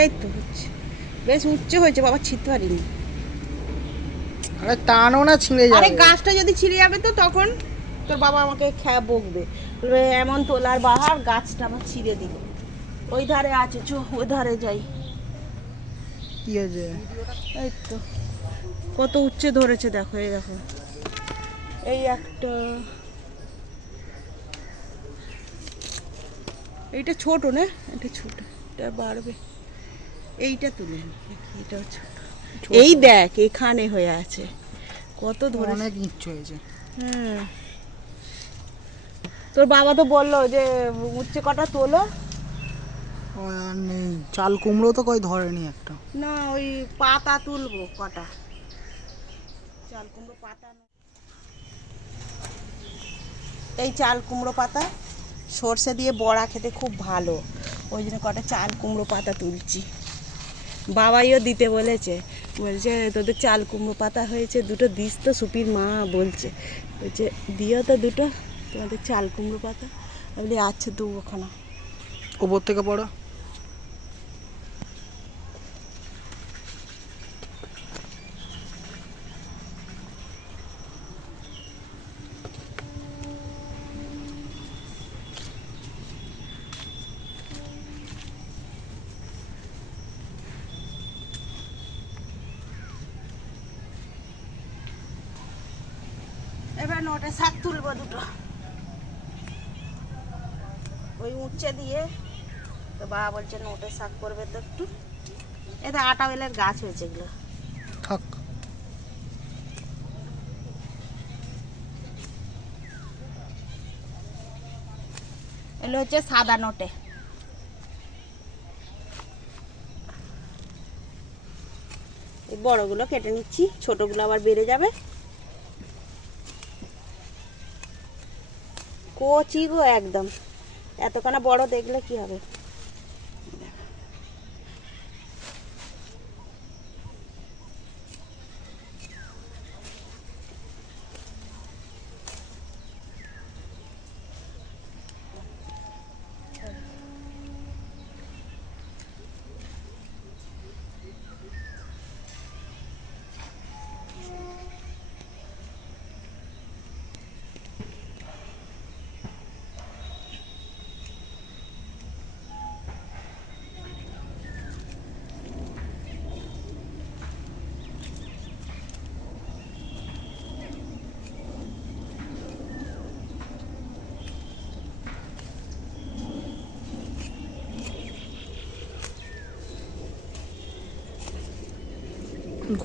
এই তো হচ্ছে, বেশ উচ্চ হয়েছে বাবা, ছিঁড়তে পারিনি। আরে টানো না, ছিঁড়ে যাবে। আরে গাছটা যদি ছিঁড়ে যাবে তো তখন তোর বাবা আমাকে বকবে, বলবে এমন তোলার বাহার, গাছটা আমার ছিঁড়ে দিল। ওই ধারে আছে, চো ওই ধারে যাই। কি হয়েছে? এই তো কত উচ্চে ধরেছে, দেখো এই দেখো, এই একটা, এইটা ছোট না, এটা ছোট, এটা বাড়বে। এইটা তুলে নি, এইটাও ছোট। এই দেখ এখানে হয়ে আছে, কত ধরে, অনেক ইচ্ছে হয়েছে। হ্যাঁ। তোর বাবা তো বললো যে উচ্ছে কটা তোলো। আর নেই, চাল কুমড়ো তো কই ধরেনি একটা। না ওই পাতা তুলবো কটা, চাল কুমড়ো পাতা। এই চাল কুমড়ো পাতা সর্ষে দিয়ে বড়া খেতে খুব ভালো, ওই জন্য কটা চাল কুমড়ো পাতা তুলছি। বাবাইও দিতে বলেছে, বলছে তোদের চাল কুমড়ো পাতা হয়েছে, দুটো দিস তো, সুপির মা বলছে, বলছে দিও তো দুটো তোমাদের চাল কুমড়ো পাতা। আমি বলি আচ্ছা দেবো ওখানে। উপর থেকে পড়ো। এবার নোটে শাক তুলবো দুটো, ওই উচ্ছে দিয়ে। তো বাবা বলছে নোটে শাক করবে তো একটু, এতে আটা বেলের গাছ হয়েছে এগুলো। থাক। এগুলো হচ্ছে সাদা নোটে। এই বড়গুলো কেটে নিচ্ছি, ছোটগুলো আবার বেড়ে যাবে। কচি গো একদম, এতখানা বড় দেখলে কি হবে।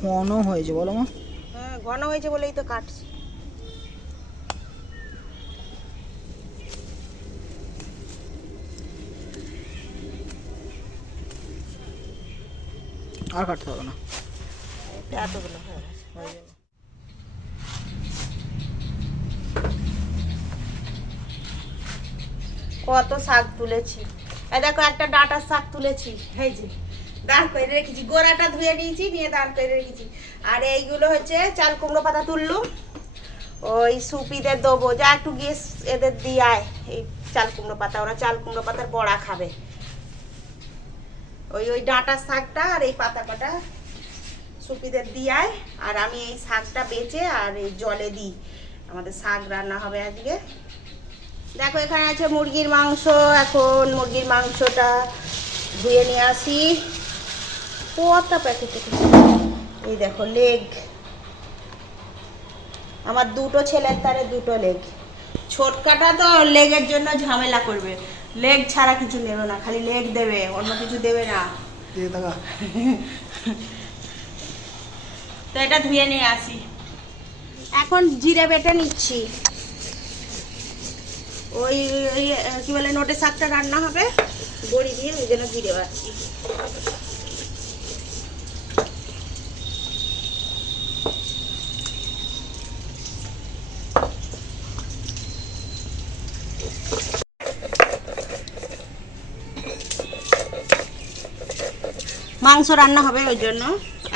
ঘন হয়েছে বলো মা। হ্যাঁ ঘন হয়েছে বলেই তো কাটছি। আর কাটতে হবে না। এতগুলো হয়ে গেছে, হয়ে যাবে। কত শাক তুলেছি, এই দেখো একটা ডাঁটার শাক তুলেছি, এই যে দাঁড় করে রেখেছি, গোড়াটা ধুয়ে নিয়েছি, নিয়ে দাঁড় করে রেখেছি। আর এইগুলো হচ্ছে চাল কুমড়ো পাতা তুললুম, ওই সুপিদের দেবো, যা একটু গিয়ে এদের দিয়ে আয় এই চাল কুমড়ো পাতা, ওরা চাল কুমড়ো পাতার বড়া খাবে। ওই ওই ডাঁটার শাকটা আর এই পাতা কটা সুপিদের দিয়ে আয়, আর আমি এই শাকটা বেচে আর এই জলে দিই, আমাদের শাক রান্না হবে আজকে। দেখো এখানে আছে মুরগির মাংস, এখন মুরগির মাংসটা ধুয়ে নিয়ে আসি। কটা প্যাকেট, এই দেখো লেগ, আমার দুটো ছেলের তারে দুটো লেগ। ছোটকাটা তো লেগের জন্য ঝামেলা করবে, লেগ ছাড়া কিছু নেবে না, খালি লেগ দেবে, অন্য কিছু দেবে না। তো এটা ধুয়ে নিয়ে আসি। এখন জিরে বেটে নিচ্ছি, ওই ওই কি বলে নোটে শাকটা রান্না হবে বড়ি দিয়ে, ওই জন্য জিরে বাটছি। মাংস রান্না হবে ওই জন্য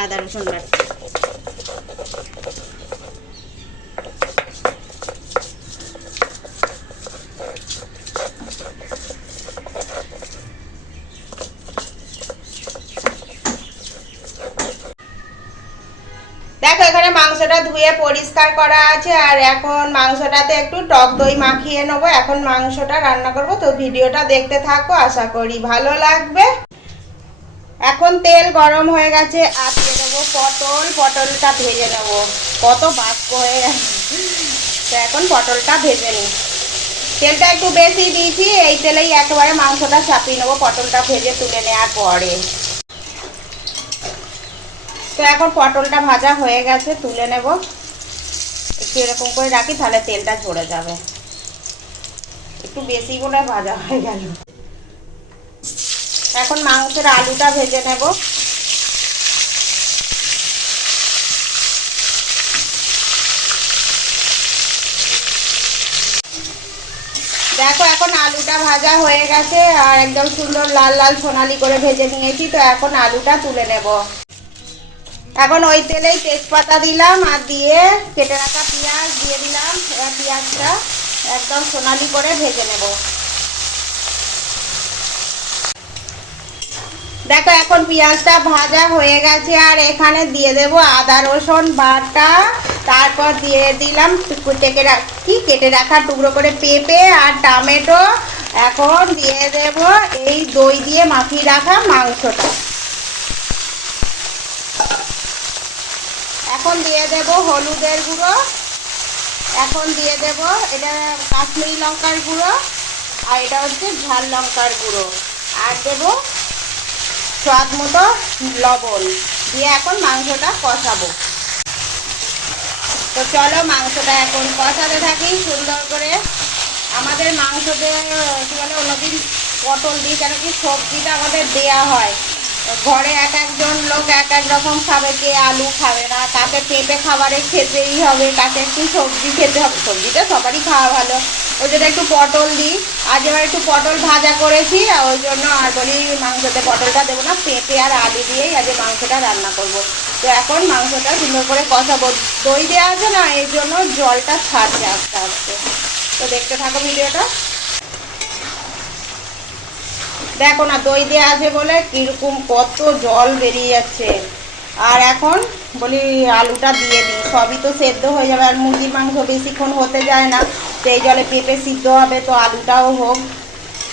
আদা রসুন বাটছি। মাংসটা ধুয়ে পরিষ্কার করা আছে, আর এখন মাংসটাতে একটু টক দই মাখিয়ে নেবো। এখন মাংসটা রান্না করব, তো ভিডিওটা দেখতে থাকো, আশা করি ভালো লাগবে। এখন তেল গরম হয়ে গেছে, আর দিয়ে দেবো পটলটা ভেজে নেবো। কত বাষ্প হয়ে গেছে, তো এখন পটলটা ভেজে নিই। তেলটা একটু বেশি দিয়েছি, এই তেলেই একেবারে মাংসটা চাপিয়ে নেবো পটলটা ভেজে তুলে নেওয়ার পরে। তো এখন পটলটা ভাজা হয়ে গেছে, তুলে নেব। একটু এরকম করে রাখি, তাহলে তেলটা ঝরে যাবে। একটু বেশি করে ভাজা হয়ে গেল। এখন মাংসের আলুটা ভেজে নেব। দেখো এখন আলুটা ভাজা হয়ে গেছে, আর একদম সুন্দর লাল লাল সোনালি করে ভেজে নিয়েছি। তো এখন আলুটা তুলে নেব। এখন ওই তেলেই তেজপাতা দিলাম, আর দিয়ে কেটে রাখা পেঁয়াজ দিয়ে দিলাম। এবার পেঁয়াজটা একদম সোনালি করে ভেজে নেব। দেখো এখন পেঁয়াজটা ভাজা হয়ে গেছে, আর এখানে দিয়ে দেব আদা রসুন বাটা। তারপর দিয়ে দিলাম কেটে রাখা টুকরো করে পেঁপে আর টমেটো। এখন দিয়ে দেব এই দই দিয়ে মাখিয়ে রাখা মাংসটা। এখন দিয়ে দেব হলুদের গুঁড়ো। এখন দিয়ে দেব এটা কাশ্মীরি লঙ্কার গুঁড়ো, আর এটা হচ্ছে ঝাল লঙ্কার গুঁড়ো। আর দেব স্বাদ মতো লবণ দিয়ে এখন মাংসটা কষাবো। তো চলো মাংসটা এখন কষাতে থাকি সুন্দর করে। আমাদের মাংসতে কী বলে অন্যদিন পটল দিই, কেন কি সবজিটা আমাদের দেয়া হয়। ঘরে এক একজন লোক এক এক রকম খাবে, কে আলু খাবে না, তাকে পেঁপে খাবারে খেতেই হবে, তাকে একটু সবজি খেতে হবে। সবজিটা সবারই খাওয়া ভালো, ওই জন্য একটু পটল দিই। আজ এবার একটু পটল ভাজা করেছি, ওই জন্য আর বলি মাংসতে পটলটা দেবো না, পেঁপে আর আলু দিয়েই আজ মাংসটা রান্না করব। তো এখন মাংসটা সুন্দর করে কষাবো। দই দেওয়া আছে না, এই জন্য জলটা ছাড়ছে আস্তে আস্তে। তো দেখতে থাকো ভিডিওটা। দেখো না, দই দেওয়া আছে বলে কীরকম কত জল বেরিয়ে যাচ্ছে। আর এখন বলি আলুটা দিয়ে দিই, সবই তো সেদ্ধ হয়ে যাবে। আর মুরগির মাংস বেশিক্ষণ হতে যায় না, সেই জলে পেঁপে সিদ্ধ হবে, তো আলুটাও হোক,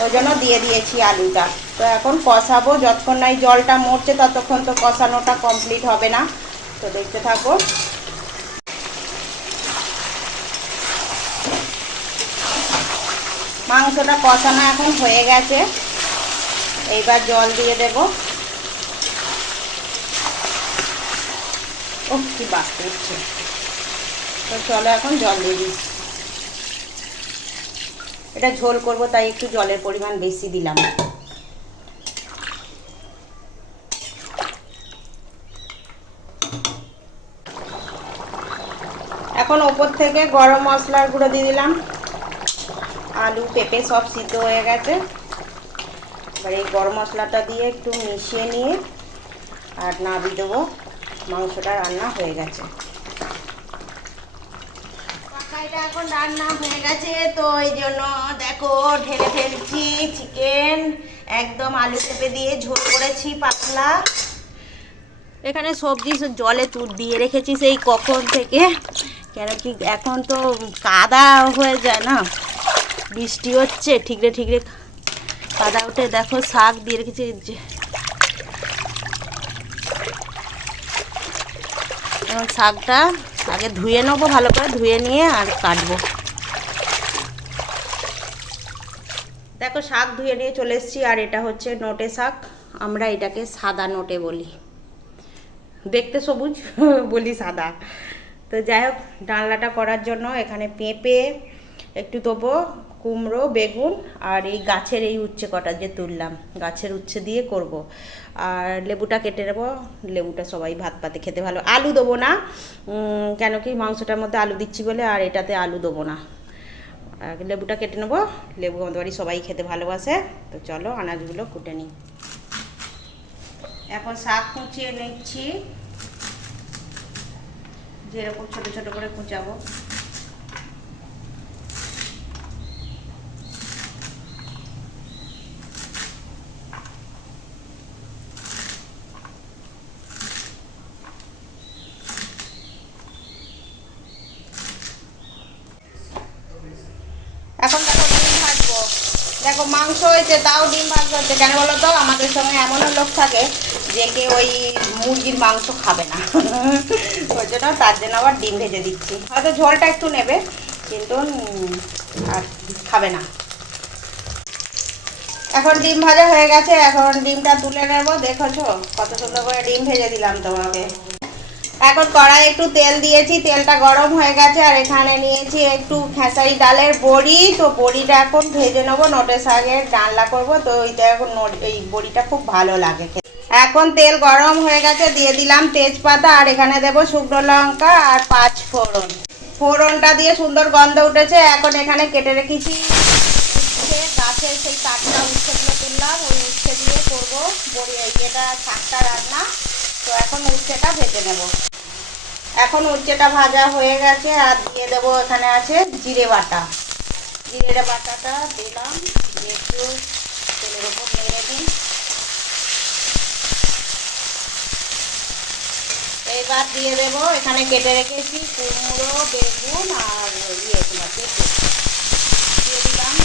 ওই জন্য দিয়ে দিয়েছি আলুটা। তো এখন কষাবো, যতক্ষণ না এই জলটা মরছে ততক্ষণ তো কষানোটা কমপ্লিট হবে না। তো দেখতে থাকো। মাংসটা কষানো এখন হয়ে গেছে, এইবার জল দিয়ে দেব। ও কি বাস্তে উঠছে। তো চলো এখন জল দিয়ে দিই। এটা ঝোল করব, তাই একটু জলের পরিমাণ বেশি দিলাম। এখন ওপর থেকে গরম মশলার গুঁড়ো দিয়ে দিলাম। আলু পেঁপে সব সিদ্ধ হয়ে গেছে, এবার এই গরম মশলাটা দিয়ে একটু মিশিয়ে নিয়ে আর নামিয়ে দেবো। মাংসটা রান্না হয়ে গেছে। তরকারিটা এখন রান্না হয়ে গেছে, তো এই জন্য দেখো ঢেলে ফেলছি চিকেন। একদম আলু পেঁপে দিয়ে ঝোল করেছি পাতলা। এখানে সবজি জলে দিয়ে রেখেছি সেই কখন থেকে, কেন কি এখন তো কাদা হয়ে যায় না, বৃষ্টি হচ্ছে, ঠিকরে ঠিকরে কাদা উঠে। দেখো শাক দিয়ে রেখেছি, এখন শাকটা আগে ধুয়ে নেবো, ভালো করে ধুয়ে নিয়ে আর কাটবো। দেখো শাক ধুয়ে নিয়ে চলে এসেছি, আর এটা হচ্ছে নোটে শাক। আমরা এটাকে সাদা নোটে বলি, দেখতে সবুজ বলি সাদা। তো যাই হোক, ডালনাটা করার জন্য এখানে পেঁপে একটু দেবো, কুমড়ো, বেগুন, আর এই গাছের এই উচ্ছে কটা যে তুললাম, গাছের উচ্ছে দিয়ে করব। আর লেবুটা কেটে নেবো, লেবুটা সবাই ভাত পাতে খেতে ভালো। আলু দেবো না, কেন কি মাংসটার মধ্যে আলু দিচ্ছি বলে, আর এটাতে আলু দেবো না। আর লেবুটা কেটে নেবো, লেবু আমাদের বাড়ি সবাই খেতে ভালোবাসে। তো চলো আনাজগুলো কুটে নিই। এখন শাক কুচিয়ে নিচ্ছি, যেরকম ছোট ছোট করে কুচাবো। দেখো মাংস হয়েছে তাও ডিম ভাজা হচ্ছে, কেন বলো তো? আমাদের সঙ্গে এমনও লোক থাকে যে কে ওই মুরগির মাংস খাবে না ওই জন্য তার জন্য আবার ডিম ভেজে দিচ্ছি। হয়তো ঝোলটা একটু নেবে কিন্তু আর খাবে না। এখন ডিম ভাজা হয়ে গেছে, এখন ডিমটা তুলে নেবো। দেখেছো কত সুন্দর করে ডিম ভেজে দিলাম তোমাকে। এখন কড়াই একটু তেল দিয়েছি, তেলটা গরম হয়ে গেছে, আর এখানে নিয়েছি একটু খেসারি ডালের বড়ি। তো বড়িটা এখন ভেজে নেবো, নোটে শাকের ডালনা করবো, তো ওইটা এখন এই বড়িটা খুব ভালো লাগে। এখন তেল গরম হয়ে গেছে, দিয়ে দিলাম তেজপাতা, আর এখানে দেবো শুকনো লঙ্কা আর 5 ফোড়ন। ফোড়নটা দিয়ে সুন্দর গন্ধ উঠেছে। এখন এখানে কেটে রেখেছি উচ্ছে, গাছের সেই কাঠটা উচ্ছেগুলো তুললাম, ওই উচ্ছে দিয়ে করবো বড়ি, এটা শাকটা রান্না। তো এখন উচ্ছেটা ভেজে নেব। এখন উচ্ছেটা ভাজা হয়ে গেছে, আর দিয়ে দেবো এখানে আছে জিরে বাটা। জিরে বাটাটা দিলাম, দিয়ে একটু তেলের ওপর নেড়ে দিই। এইবার দিয়ে দেবো এখানে কেটে রেখেছি কুমড়ো, বেগুন আর পেঁপে দিয়ে দিলাম।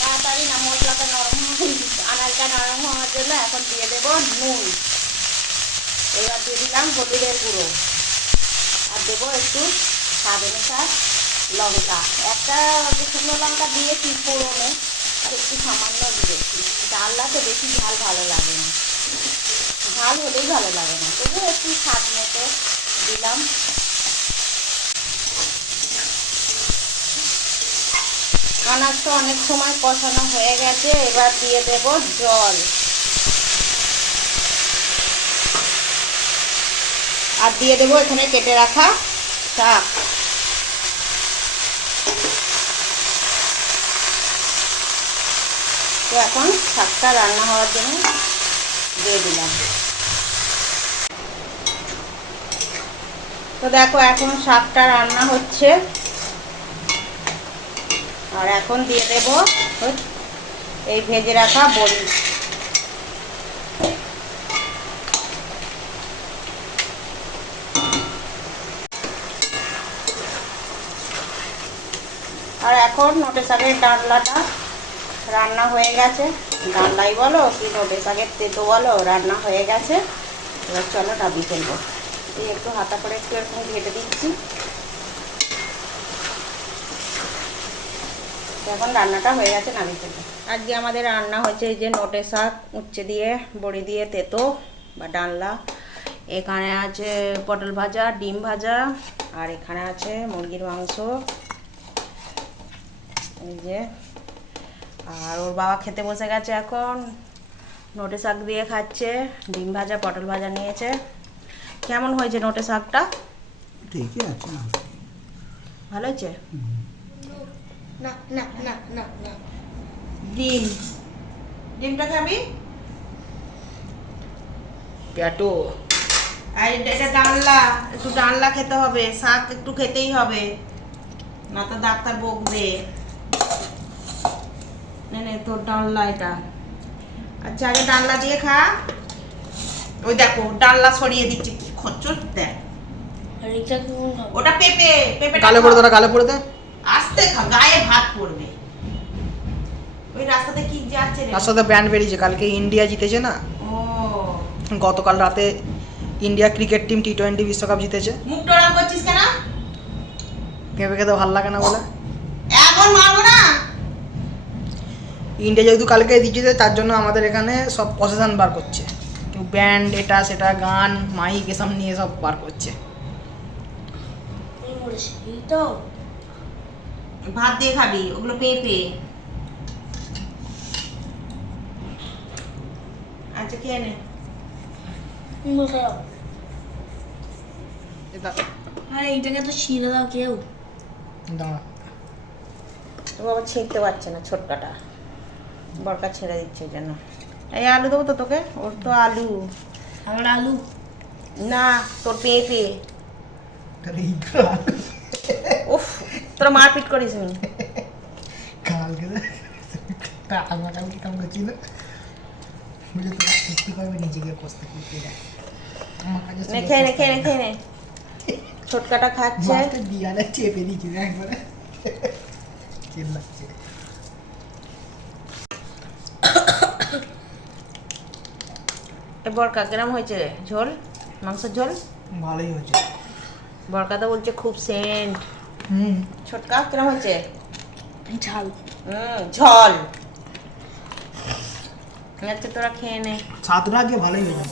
তাড়াতাড়ি না মশলাটা নরম আনাজটা নরম হওয়ার জন্য এখন দিয়ে দেবো নুন। এবার দিয়ে দিলাম হলুদের গুঁড়ো, আর দেবো একটু স্বাদ অনুসার লঙ্কা। একটা শুকনো লঙ্কা দিয়েছি ফোড়নে, আর একটু সামান্য দিয়েছি। ডালনাতে বেশি ঝাল ভালো লাগে না, ঝাল হলেই ভালো লাগে না, তবুও একটু স্বাদ মতো দিলাম। আনাজটা অনেক সময় কষানো হয়ে গেছে, এবার দিয়ে দেব জল, আর দিয়ে দেবো এখানে কেটে রাখা শাক। তো এখন শাকটা রান্না হওয়ার জন্য দিয়ে দিলাম। তো দেখো এখন শাকটা রান্না হচ্ছে, আর এখন দিয়ে দেব এই ভেজে রাখা বড়ি। আর এখন নোটে শাকের ডালনাটা রান্না হয়ে গেছে, ডালনাই বলো কি নোটে শাকের তেতো বলো, রান্না হয়ে গেছে। এবার চলো নাবি ফেলবো। এই একটু হাতা করে একটু এরকম ঘেটে দিচ্ছি, এখন রান্নাটা হয়ে গেছে, নাবি ফেলবো। আজকে আমাদের রান্না হচ্ছে এই যে নোটে শাক, উচ্ছে দিয়ে বড়ি দিয়ে তেতো বা ডালনা। এখানে আছে পটল ভাজা, ডিম ভাজা, আর এখানে আছে মুরগির মাংস এই যে। আর ওর বাবা খেতে বসে গেছে এখন, নোটে শাক দিয়ে খাচ্ছে, ডিম ভাজা পটল ভাজা নিয়েছে। কেমন হয়েছে নোটে শাকটা? ঠিকই আছে, ভালো হয়েছে। না না না না না, ডিমটা খাবি? পেটো আর এটা ডালনা, একটু ডালনা খেতে হবে, শাক একটু খেতেই হবে, না তো ডাক্তার বকবে। নে তোর ডালনা এটা। আচ্ছা আগে ডালনা দিয়ে খা। ওই দেখো ডালনা সরিয়ে দিচ্ছি, কি খচ্চর দেখ। ওটা পেঁপে, পেঁপে গালে পড়ে তোরা গালে পড়ে দে, আস্তে খা, গায়ে ভাত পড়বে। ওই রাস্তাতে কি যাচ্ছে রে? তার সাথে ব্যান্ড বেরিয়েছে, কালকে ইন্ডিয়া জিতেছে না, ও গতকাল রাতে ইন্ডিয়া ক্রিকেট টিম টি20 বিশ্বকাপ জিতেছে। মুখ টোড়া করছিস কেন? পেঁপে খেতে ভালো লাগে না বলে। এখন মারবো না। ইন্ডিয়া যেহেতু কালকে জিতেছে তার জন্য আমাদের এখানে সব প্রসেশন বার করছে, কেউ ব্যান্ড এটা সেটা গান মাইক এসব নিয়ে সব বার করছে। তো ভাত দিয়ে খাবি, ওগুলো পেঁপে। আচ্ছা খেয়ে নে। আরে এইটাকে তো ছিঁড়ে দাও কেউ। দাঁড়া, ও আবার ছিঁড়তে পারছে না, ছোটকাটা বরকা ছেড়ে দিচ্ছে এই জন্য। এই আলু দেবো তো তোকে? ওর তো আলু। আমার আলু না, তোর পেঁপে। উফ, তোরা মারপিট করিস নি। কালকে কাম করছিল, বুঝে তো সত্যি করবে নিজেকে কষ্ট করতে যায় আমার কাছে নে খেয়ে নে খেয়ে নে খেয়ে নে ছোটকাটা খাচ্ছে মাছটা দিয়ালে চেপে দিচ্ছি একবারে চিল্লাচ্ছে এ বরকা কিরম হয়েছে ঝোল মাংসের ঝোল ভালোই হয়েছে বরকা তো বলছে খুব সেন্ট হুম ছোটকা কিরম হয়েছে ঝাল ঝোল আচ্ছা তোরা খেয়ে নে ছাত্ররা আগে ভালোই হয়েছে